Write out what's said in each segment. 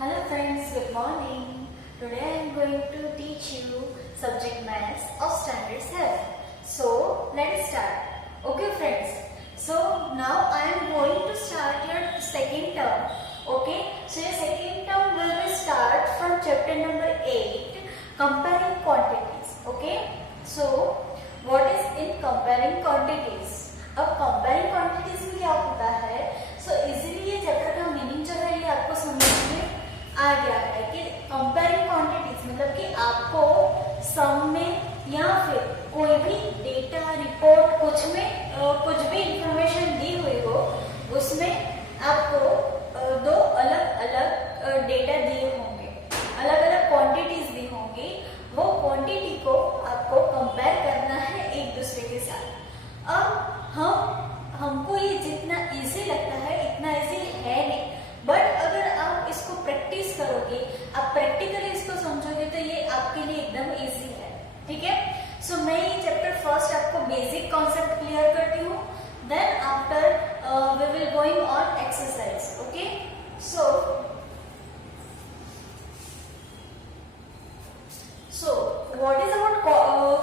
Hello friends, good morning. Today I am going to teach you subject maths of standard 7. So let's start. Okay friends. So now I am going to start your second term. Okay. So your second term will be start from chapter number 8, comparing quantities. Okay. So what is in comparing quantities? अब comparing quantities में क्या होता है? So easily ये chapter का meaning जो है ये आपको समझ में आ गया है कि कंपेयरिंग क्वांटिटीज मतलब कि आपको सम में या फिर कोई भी डेटा रिपोर्ट कुछ भी इंफॉर्मेशन दी हुई हो उसमें आपको दो अलग अलग डेटा दिए होंगे, अलग अलग क्वांटिटीज दी होंगी। वो क्वांटिटी को आपको कंपेयर करना है एक दूसरे के साथ। अब हमको ये जितना इजी लगता है इतना इजी है नहीं, बट अगर आप इसको प्रैक्टिस करोगे, आप प्रैक्टिकली इसको समझोगे तो ये आपके लिए एकदम इजी है। ठीक है। सो मैं ये चैप्टर फर्स्ट आपको बेसिक कॉन्सेप्ट क्लियर करती हूँ, then after we will going on exercise. Okay. So what is about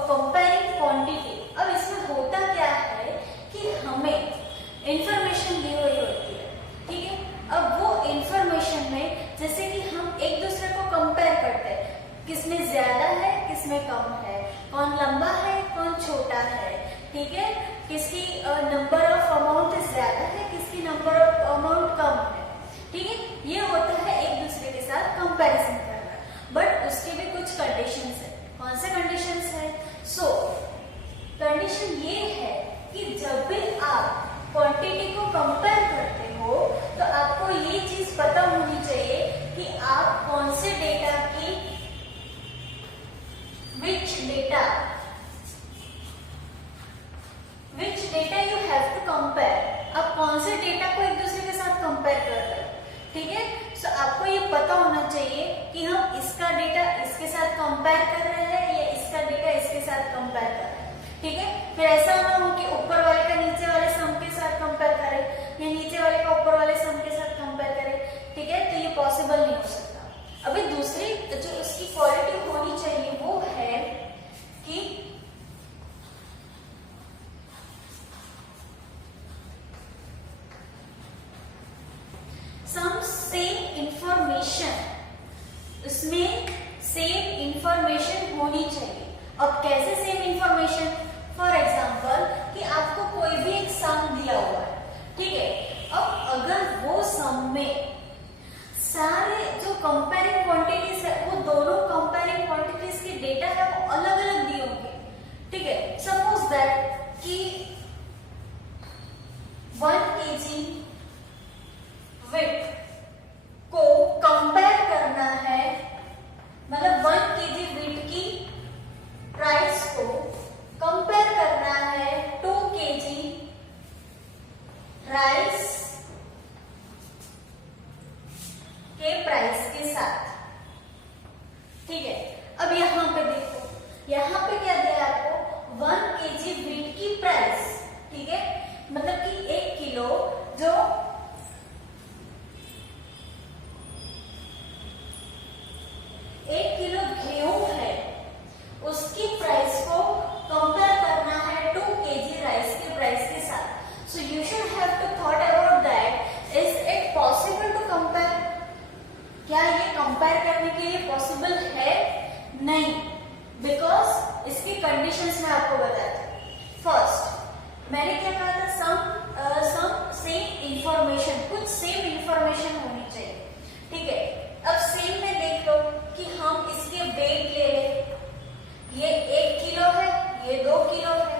comparing quantity. अब इसमें होता क्या है कि हमें इंफॉर्मेशन दी हुई होती है। ठीक है। अब वो इंफॉर्मेशन में जैसे कि हम एक दूसरे को कंपेयर करते हैं, किसमें ज्यादा है किसमें कम है, कौन लंबा है कौन छोटा है। ठीक है। किसकी नंबर ऑफ अमाउंट ज्यादा है, किसकी नंबर ऑफ अमाउंट कम है। ठीक है। ये होता है एक दूसरे के साथ कंपैरिजन करना, बट उसके भी कुछ कंडीशंस है। कौन से कंडीशंस है? सो कंडीशन ये है कि जब भी आप क्वांटिटी को कंपेयर करते हो तो आपको ये चीज पता होनी चाहिए कि आप कौन से डेटा की which data you have to compare। आप कौन से डेटा को एक दूसरे के साथ कंपेयर कर रहे हो। ठीक है। सो आपको ये पता होना चाहिए कि हम इसका डेटा इसके साथ कंपेयर कर रहे हैं या इसका डेटा इसके साथ कंपेयर कर रहे हैं। ठीक है। फिर ऐसा ना हो कि ऊपर वाले का नीचे वाले सम के साथ कंपेयर करें या नीचे वाले का ऊपर वाले सम के साथ कंपेयर करें। ठीक है। तो ये पॉसिबल नहीं हो सकता। अभी दूसरी जो उसकी क्वालिटी होनी चाहिए वो है कि सम सेम इंफॉर्मेशन, उसमें सेम इंफॉर्मेशन होनी चाहिए। अब कैसे सेम इंफॉर्मेशन? फॉर एग्जाम्पल कि आपको कोई भी एक सम दिया हुआ है। ठीक है। अब अगर वो सम में सारे जो कंपेयरिंग क्वांटिटीज है वो दोनों कंपेयरिंग क्वांटिटीज के डेटा है वो अलग अलग दिए होंगे। ठीक है। सपोज दैट कि 1 kg वेट को कंपेयर करना है, मतलब 1 kg वेट की प्राइस को कंपेयर करना है 2 kg राइस के प्राइस के साथ। ठीक है। अब यहां पे देखो, यहां पे क्या दिया आपको 1 kg वेट की प्राइस। ठीक है। मतलब कि 1 किलो जो 1 किलो गेहूं है उसकी प्राइस को कंपेयर करना है 2 kg राइस के प्राइस के साथ। So you should have to thought about that, is it possible to compare? क्या ये कंपेयर करने के लिए पॉसिबल है? नहीं, बिकॉज इसकी कंडीशंस मैं आपको बताती हूँ। फर्स्ट मैंने क्या कहा था, सम सेम इंफॉर्मेशन, कुछ सेम इंफॉर्मेशन होनी चाहिए। ठीक है। अब सेम में देख लो कि हम इसके वेट ले लें, ये 1 किलो है ये 2 किलो है,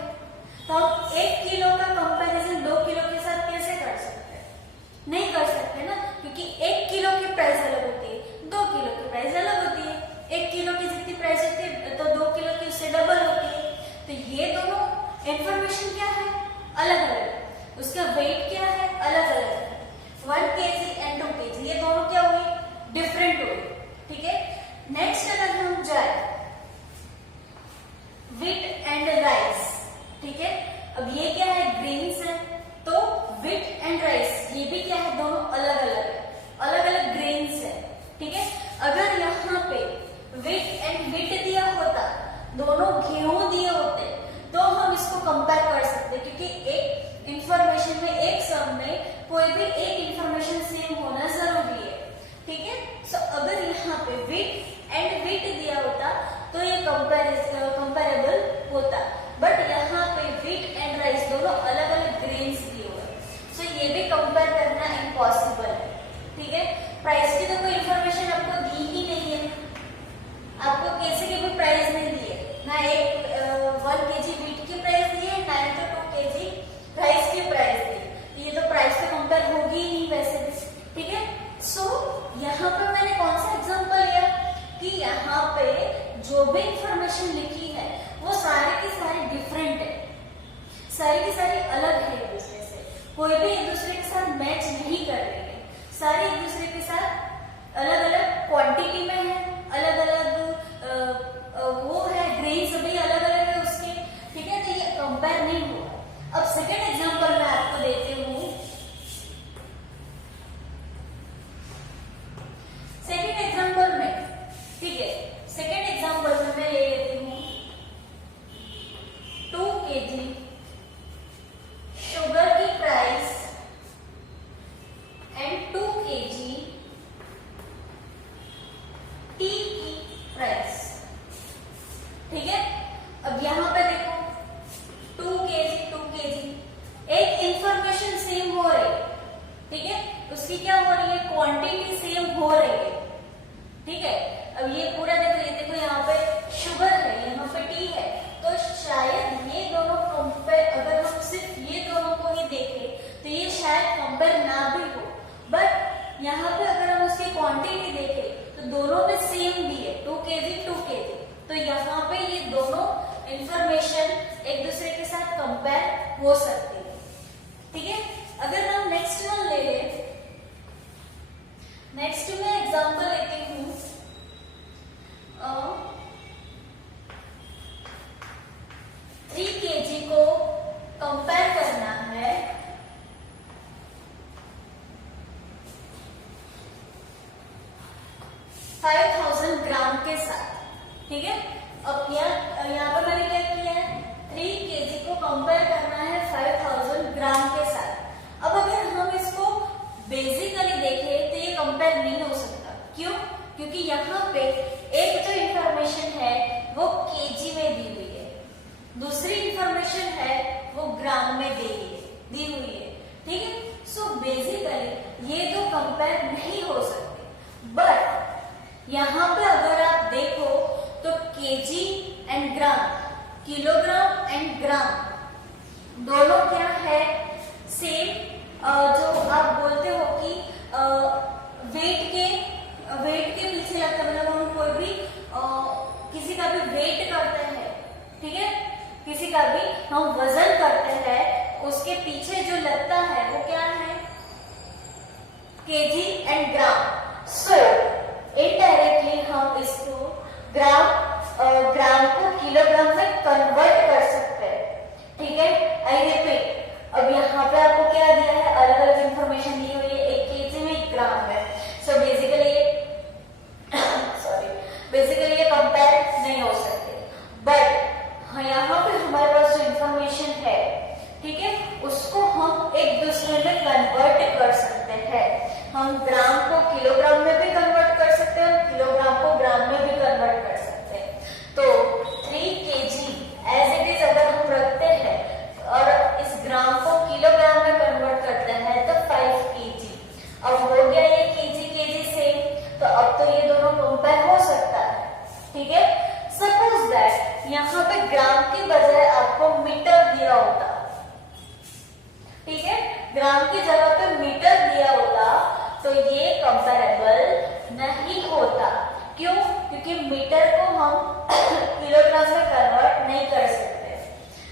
तो हम 1 किलो का कंपैरिजन 2 किलो के साथ कैसे कर सकते हैं? नहीं कर सकते ना, क्योंकि 1 किलो की प्राइस अलग होती है, 2 किलो की प्राइस अलग होती है। 1 किलो की जितनी प्राइस होती है तो 2 किलो की उससे डबल होती है। तो ये दोनों इंफॉर्मेशन क्या है? अलग अलग। उसका वेट क्या है? अलग अलग है। 1 kg एंड 2 kg ये दोनों क्या हुई? डिफरेंट हुई। ठीक है। नेक्स्ट अगर हम जाए व्हीट एंड राइस। ठीक है। अब ये सब में कोई भी एक इंफॉर्मेशन सेम होना जरूरी है, ठीक है। सो अगर यहाँ पे वेट एंड वेट दिया होता तो ये कंपेरेबल होता, बट यहाँ पे वेट एंड राइस दोनों अलग अलग ग्रेन्स दिए हुए, सो ये भी कंपेयर करना इम्पॉसिबल है, ठीक है। प्राइस की तो कोई इंफॉर्मेशन आपको दी ही नहीं है, आपको कैसे की भी प्राइस नहीं दी है, ना एक 1 kg वीट की प्राइस दी है, ना तो 2 kg राइस की प्राइस दी, ये तो प्राइस तो कंपेयर होगी ही नहीं वैसे भी, ठीक है। सो यहाँ पे मैंने कौन सा एग्जांपल लिया कि यहाँ पे जो भी इंफॉर्मेशन लिखी है वो सारी की सारी डिफरेंट है, सारी की सारी अलग है एक दूसरे से, कोई भी एक दूसरे के साथ मैच नहीं कर रही है, सारी एक दूसरे के साथ अलग अलग क्वांटिटी में है, अलग अलग वो है, ग्रेन सभी अलग अलग है उसके, ठीक है। तो ये कंपेयर नहीं हुआ। अब सेकेंड एग्जांपल मैं आपको देती हूँ। सेकेंड एग्जांपल में, ठीक है, सेकेंड एग्जांपल में मैं ले लेती हूँ 2 kg शुगर की प्राइस एंड 2 kg टी की प्राइस, ठीक है। अब यहाँ पे देखो 2 kg एक इंफॉर्मेशन सेम हो रही है, ठीक है, उसकी क्या हो रही है, क्वांटिटी सेम हो रही है, ठीक है। अब ये पूरा देखो यहाँ पे शुगर है, यहाँ पे टी है, तो शायद ये दोनों कंपेयर, अगर हम सिर्फ ये दोनों को ही देखें तो ये शायद कंपेयर ना भी हो, बट यहाँ पे अगर हम उसकी क्वांटिटी देखें तो दोनों में सेम भी है, 2 kg, तो यहाँ पे ये दोनों इंफॉर्मेशन एक दूसरे के साथ कंपेयर हो सकती है, ठीक है। अगर हम नेक्स्ट वन ले लें, नेक्स्ट में एग्जांपल लेती हूँ 3 kg को कंपेयर करना है 5000 ग्राम के साथ, ठीक है। अब यहाँ पर मैंने क्या किया है, 3 kg को कंपेयर करना है 5000 ग्राम के साथ। अब अगर हम इसको बेसिकली देखें तो ये कंपेयर नहीं हो सकता, क्यों? क्योंकि यहाँ पे एक जो इंफॉर्मेशन है वो kg में दी हुई है, दूसरी इंफॉर्मेशन है वो ग्राम में दी हुई है, ठीक है। सो बेसिकली ये दो कंपेयर नहीं हो सकते, बट यहाँ पे अगर आप देखो तो kg and gram, kilogram and gram दोनों क्या है, सेम। जो आप बोलते हो कि वेट के पीछे लगता है, मतलब हम कोई भी किसी का भी वेट करते हैं, ठीक है, किसी का भी हम वजन करते हैं, उसके पीछे जो लगता है वो क्या है, kg and gram. So indirectly हम इसको ग्राम को किलोग्राम में कन्वर्ट कर सकते हैं, ठीक है। आई रिपीट, अब यहाँ पे आपको क्या दिया है, अलग अलग इंफॉर्मेशन दी हुई है, एक kg में एक ग्राम है। सो बेसिकली ये कंपेयर नहीं हो सकते, बट यहाँ पे हमारे पास जो इंफॉर्मेशन है, ठीक है, उसको हम एक दूसरे में कन्वर्ट कर सकते हैं। हम ग्राम को किलोग्राम में भी कन्वर्ट कर सकते हैं, किलोग्राम को ग्राम में भी कन्वर्ट कर सकते हैं। तो 3 kg एज इट इज अगर हम रखते हैं और इस ग्राम को किलोग्राम में कन्वर्ट करते हैं तो 5 kg। अब हो गया ये kg से, तो अब तो ये दोनों कंपेयर हो सकता है, ठीक है। सपोज दैट यहाँ पे ग्राम के बजाय आपको मीटर दिया होता, ठीक है, ग्राम की जगह पे मीटर दिया होता तो ये कंपेरेबल नहीं होता, क्यों? क्योंकि मीटर को हम किलोग्राम में कन्वर्ट नहीं कर सकते,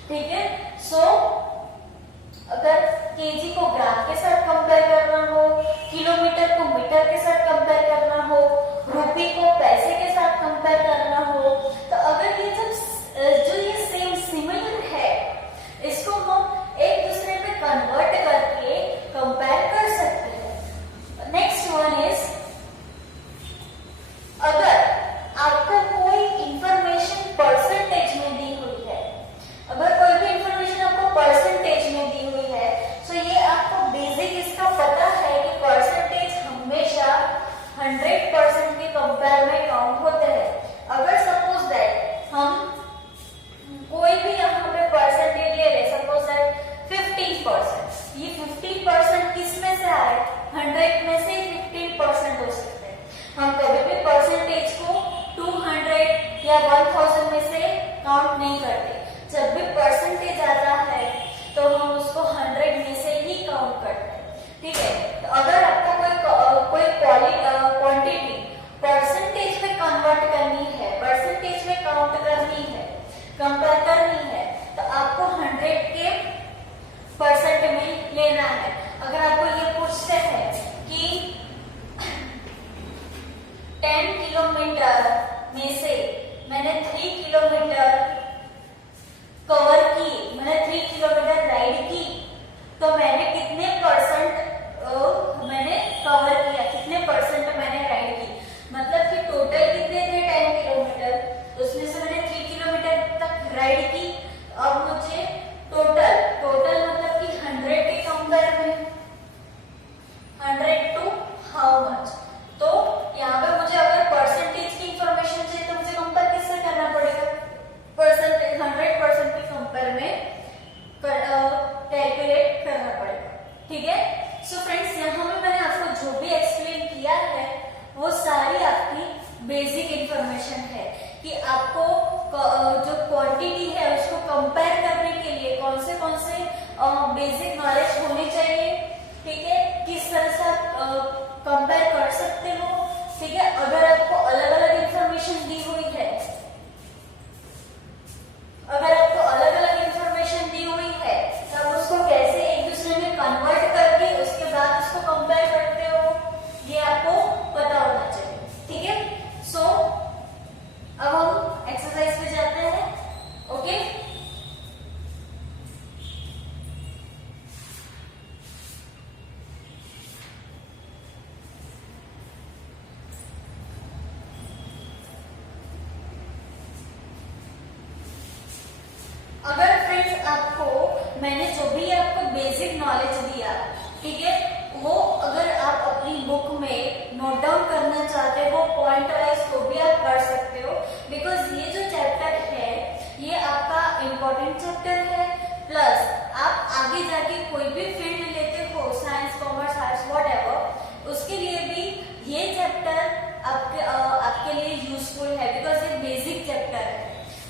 ठीक है। सो अगर केजी को ग्राम के साथ कंपेयर करना हो, किलोमीटर को मीटर के साथ कंपेयर करना हो, रुपये को पैसे के साथ कंपेयर करना हो, तो अगर ये जो ये सेम सिमिलर है, इसको हम एक दूसरे में कन्वर्ट करके कंपेयर कर सकते हैं। नेक्स्ट वन इज, अगर आपको कोई इंफॉर्मेशन परसेंटेज में दी हुई है, अगर कोई भी इंफॉर्मेशन आपको परसेंटेज में दी हुई है, तो ये आपको ये 15% किस में से आए? 100 में से 15% हो सकते हैं। हम कभी भी परसेंटेज को 200 या 1000 में से काउंट नहीं करते। जब भी परसेंटेज आता है तो हम उसको 100 में से ही काउंट करते हैं, ठीक है। तो अगर आपको कोई क्वांटिटी परसेंटेज में कन्वर्ट करनी है, परसेंटेज में काउंट करनी है, कंपेयर करनी है, तो आपको 100 के परसेंट में लेना है। अगर आपको ये पूछते हैं कि 10 किलोमीटर में से मैंने 3 किलोमीटर कवर की, मैंने 3 किलोमीटर राइड की, तो मैंने कितने परसेंट मैंने कवर किया, कितने परसेंट मैंने राइड की, मतलब कि टोटल कितने थे 10 किलोमीटर, उसमें से मैंने 3 किलोमीटर तक राइड की। अब मुझे टोटल मतलब कि 100 के कंपेयर में 100 टू हाउ मच, तो यहाँ पे मुझे अगर परसेंटेज की इंफॉर्मेशन चाहिए तो मुझे कंपेयर किससे करना पड़ेगा? परसेंटेज 100% के कंपेयर में कैलकुलेट करना पड़ेगा, ठीक है। सो फ्रेंड्स, यहाँ में मैंने आपको जो भी एक्सप्लेन किया है वो सारी आपकी बेसिक इंफॉर्मेशन है कि आपको जो क्वांटिटी है उसको कंपेयर करने के लिए कौन से बेसिक नॉलेज होने चाहिए, ठीक है। किस तरह से आप कंपेयर कर सकते हो, ठीक है। अगर आपको अलग अलग इंफॉर्मेशन दी हुई है, अगर आपको अलग अलग इंफॉर्मेशन दी हुई है तो आप उसको कैसे एक दूसरे में कन्वर्ट करके उसके बाद उसको कंपेयर करते हो, ये आपको पता होना चाहिए, ठीक है। सो अब हम एक्सरसाइज पे जाते हैं, ओके। अगर फ्रेंड्स आपको मैंने जो भी आपको बेसिक नॉलेज दिया, ठीक है, वो अगर आप अपनी बुक में नोट डाउन करना चाहते हो पॉइंट वाइज तो भी आप कर सकते हो, बिकॉज ये जो चैप्टर है ये आपका इम्पोर्टेंट चैप्टर है। प्लस आप आगे जाके कोई भी फील्ड लेते हो, साइंस, कॉमर्स, आर्ट्स, व्हाटएवर, उसके लिए भी ये चैप्टर आपके लिए यूजफुल है, बिकॉज ये बेसिक चैप्टर है।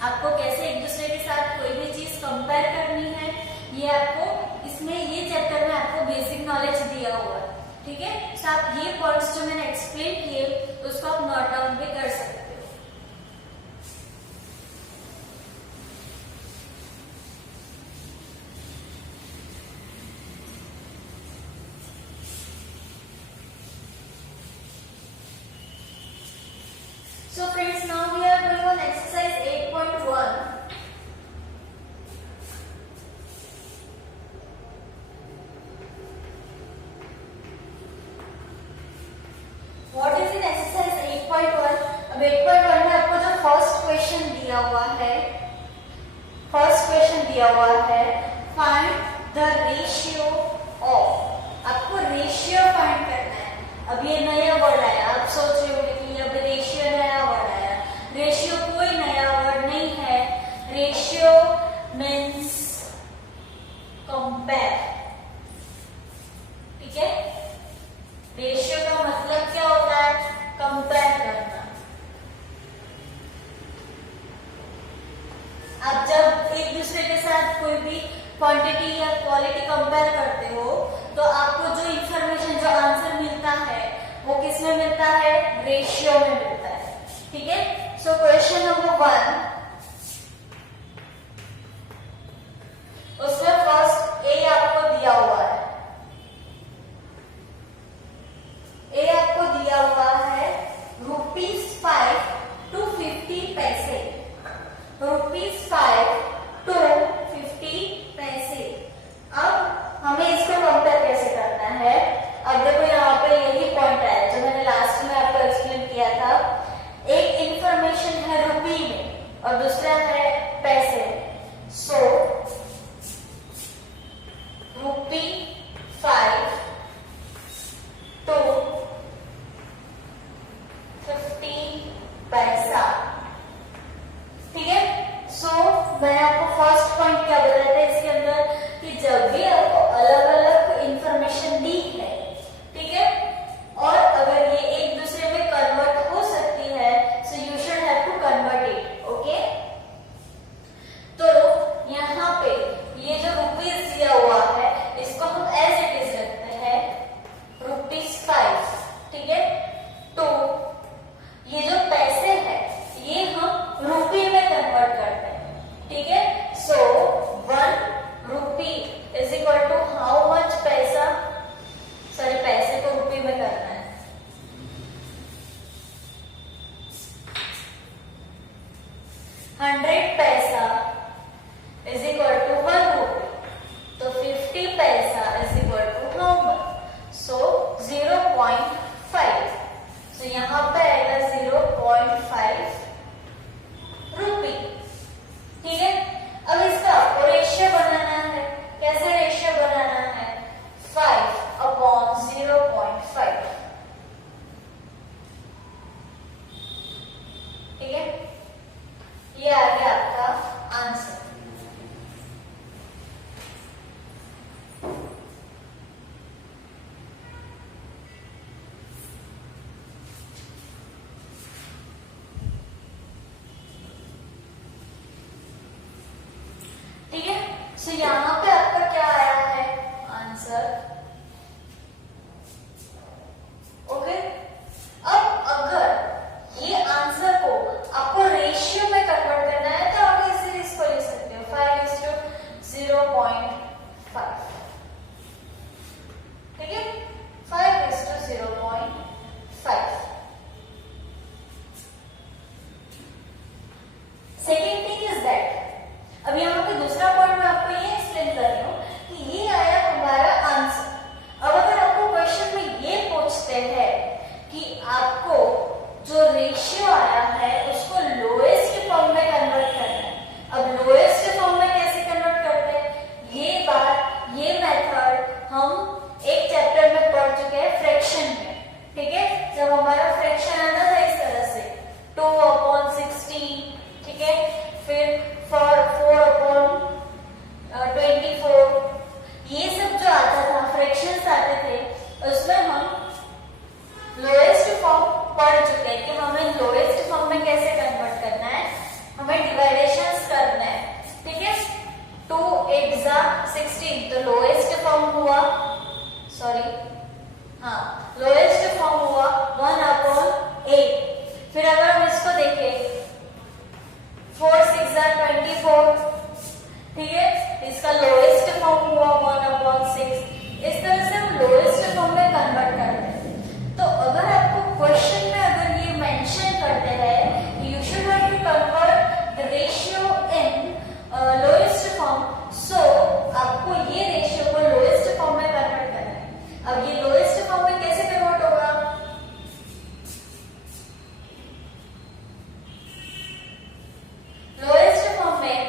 आपको कैसे एक दूसरे के साथ कोई भी चीज कंपेयर करनी है, ये आपको इसमें ये चैप्टर में आपको बेसिक नॉलेज दिया हुआ है, ठीक है। तो आप ये पॉइंट्स जो मैंने एक्सप्लेन किए उसको आप नोट डाउन भी कर सकते हो। So friends, now we are going on exercise 8.1. What is in exercise 8.1? अब 8.1 में आपको जो फर्स्ट क्वेश्चन दिया हुआ है, फाइंड द रेशियो ऑफ, आपको रेशियो फाइंड करना है। अब ये नया वर्ड आया, आप सोच रहे होंगे कि अब रेशियो नया वर्ड आया। रेशियो कोई नया वर्ड नहीं है, रेशियो मीन्स कंपेयर, ठीक है। रेशियो का मतलब क्या होता है? कंपेयर करना। आप जब एक दूसरे के साथ कोई भी क्वांटिटी या क्वालिटी कंपेयर करते हो तो आपको जो इंफॉर्मेशन, जो आंसर मिलता है वो किस में मिलता है? रेशियो में मिलता है, ठीक है। सो क्वेश्चन नंबर 1, उसमें फर्स्ट ए आपको दिया हुआ है, ए आपको दिया हुआ है ₹5 to 50 पैसे, ₹5 to 50 पैसे। अब हमें इसको कंपेयर कैसे करना है? अब देखो यहाँ पे यही पॉइंट है जो मैंने लास्ट में आपको एक्सप्लेन किया था। एक इंफॉर्मेशन है रुपी में और दूसरा है पैसे में। सो ₹5 to 50 पैसा, ठीक है। सो मैं आपको फर्स्ट पॉइंट क्या बताया था इसके अंदर कि जब भी आपको अलग अलग 0.5, तो यहाँ पे आएगा 0.5 रुपी। ठीक है, अब इसका आपको रेशियो बनाना है। कैसे रेशियो बनाना है? 5/0.5। ठीक है, ये आ गया आपका आंसर। ठीक है, सो यहाँ पे आपका क्या आया है आंसर? ओके, अब अगर ये आंसर को आपको रेशियो में कन्वर्ट करना है तो आप इसे इसको लिख सकते हो 5:0.5। ठीक है, 5:0.5। सेकेंड थिंग इज दैट, अब यहाँ पे दूसरा पॉइंट मैं आपको ये एक्सप्लेन कर रही हूँ कि ये आया हमारा आंसर। अब अगर आपको क्वेश्चन में ये पूछते हैं कि आपको जो रेशियो आया है उसको लोएस्ट फॉर्म में कन्वर्ट करना है। अब लोएस्ट फॉर्म में कैसे कन्वर्ट करते हैं? ये बात, ये मेथड हम एक चैप्टर में पढ़ चुके हैं, फ्रैक्शन में। ठीक है, जब हमारा फ्रैक्शन आना था इस तरह से 2/16। ठीक है, फिर 4/24, ये सब जो आता था, फ्रैक्शंस आते थे, उसमें हम लोएस्ट फॉर्म पढ़ चुके हैं कि हमें लोएस्ट फॉर्म में कैसे कन्वर्ट करना है, हमें डिवाइडेशंस करना है। ठीक है, 2×16 तो लोएस्ट फॉर्म हुआ, लोएस्ट फॉर्म हुआ 1/8। फिर अगर हम इसको देखें 4×6=24। ठीक है, इसका लोएस्ट फॉर्म हुआ 1/6। इस तरह से हम लोएस्ट फॉर्म में कन्वर्ट करते हैं। तो अगर आपको क्वेश्चन में अगर ये मेंशन करते हैं you should have to convert the ratio in lowest form, so आपको ये रेशियो को लोएस्ट फॉर्म में कन्वर्ट करना है। अब ये लोएस्ट फॉर्म में कैसे कन्वर्ट होगा? लोएस्ट फॉर्म में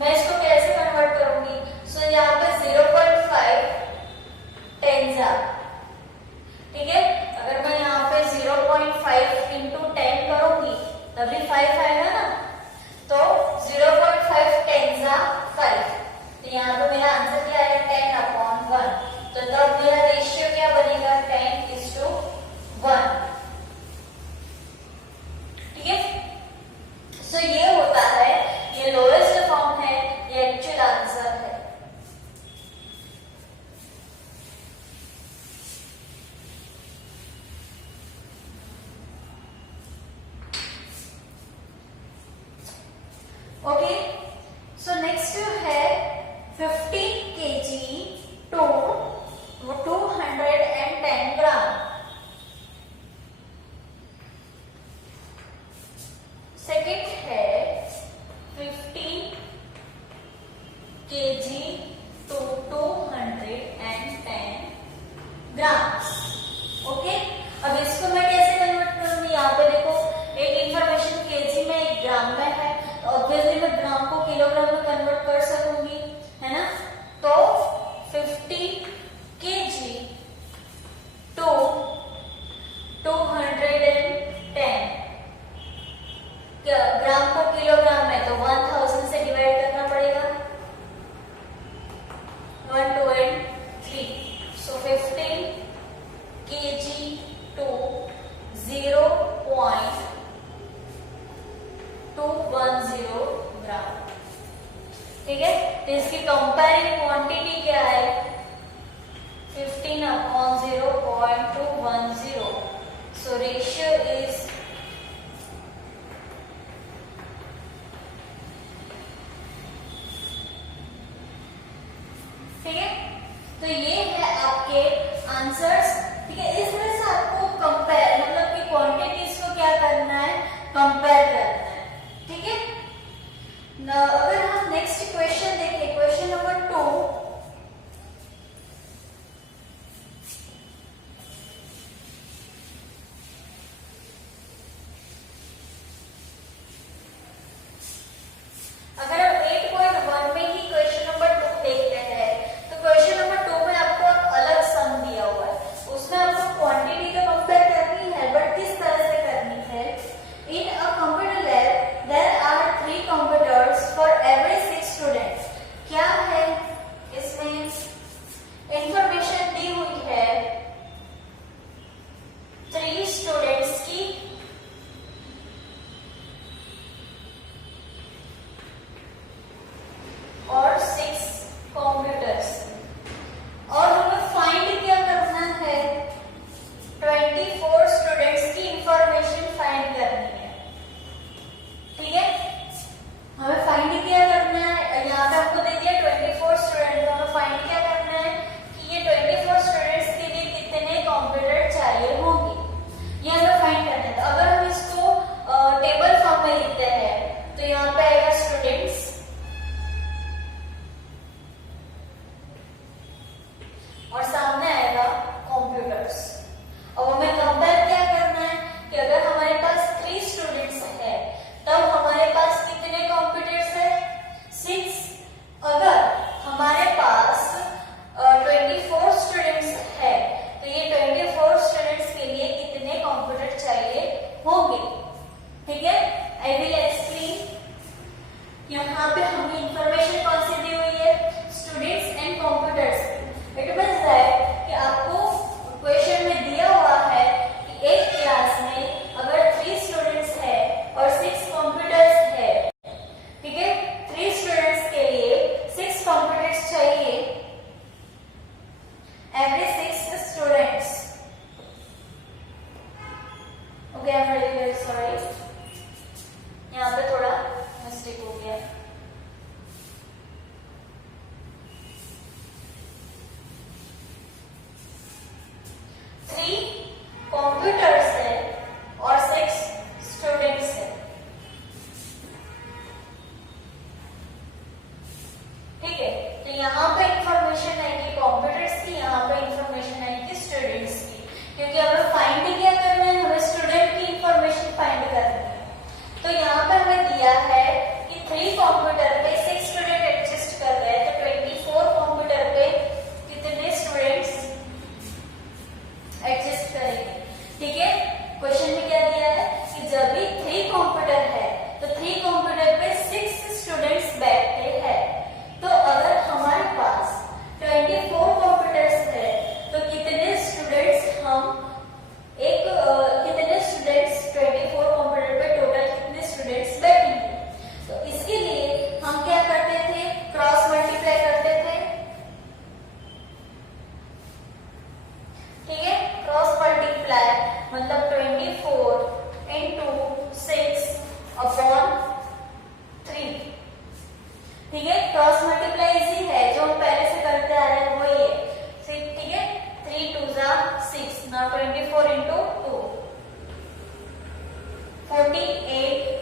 मैं इसको कैसे कन्वर्ट करूंगी? सो यहाँ पे 0.5 टेंजा। ठीक है, अगर मैं यहाँ पे 0.5 × 10 करूंगी तभी 5 आएगा ना, तो 0.5 टेंजा 5। तो यहाँ पे मेरा आंसर क्या है? 10/1। तो तब मेरा रेशियो क्या बनेगा? 10:1। ठीक है, सो ये होता है, ये लोएस्ट फॉर्म है, ये एक्चुअल आंसर है। ओके, सो नेक्स्ट है 15 kg to 210 ग्राम। सेकेंड है 15 kg to 210 ग्राम। ओके, अब इसको मैं कैसे कन्वर्ट करूंगी? यहाँ पे देखो, एक इंफॉर्मेशन केजी में, एक ग्राम में है, ऑब्वियसली मैं ग्राम को किलोग्राम में कन्वर्ट कर सकूंगी, है ना। तो 50 kg to 210 ग्राम को किलोग्राम में, तो 1000 से डिवाइड करना पड़ेगा, 1 2 and 3। सो 15 kg to 0.210 ग्राम। ठीक है, तो इसकी कंपेयरिंग क्वांटिटी क्या है? 15/0.210। सो रेशियो इज ठीक है, तो ये है आपके आंसर्स। ठीक है, इसमें से आपको कंपेयर, मतलब कि क्वांटिटीज को क्या करना है? कंपेयर करना है। ठीक है, अगर हम नेक्स्ट क्वेश्चन देखें, question number 2। every 6 students. Okay, I'm really very sorry. यहाँ पे थोड़ा मिस्टेक हो गया. कंप्यूटर्स है और 6 स्टूडेंट्स है. ठीक है, तो यहाँ पे इंफॉर्मेशन आएगी कंप्यूटर्स की, यहाँ पे इंफॉर्मेशन आएगी स्टूडेंट्स की, क्योंकि हमें फाइंड क्या करना है, हमें स्टूडेंट की इंफॉर्मेशन फाइंड करनी है. तो यहाँ पे हमें दिया है कि 3 कंप्यूटर पे 6 स्टूडेंट एडजस्ट कर रहे हैं, तो 24 कंप्यूटर पे कितने स्टूडेंट्स एडजस्ट करेंगे. ठीक है, क्वेश्चन में क्या दिया है कि जब भी 3 कंप्यूटर है तो 3 कंप्यूटर पे 6 स्टूडेंट्स बैठते हैं. तो अगर हमारे पास 24 कंप्यूटर्स है तो कितने स्टूडेंट्स हम कितने स्टूडेंट्स 24 कंप्यूटर पे टोटल कितने स्टूडेंट्स बैठेंगे. तो इसके लिए हम क्या करते थे, क्रॉस मल्टीप्लाई करते थे. ठीक है, क्रॉस मल्टीप्लाई मतलब 24 इंटू 6 अपॉन 3. ठीक है, क्रॉस मल्टीप्लाई इजी है, जो हम पहले से करते आ रहे हैं वही है. ठीक है, 3 2 जा 6, now 24 इंटू 2 48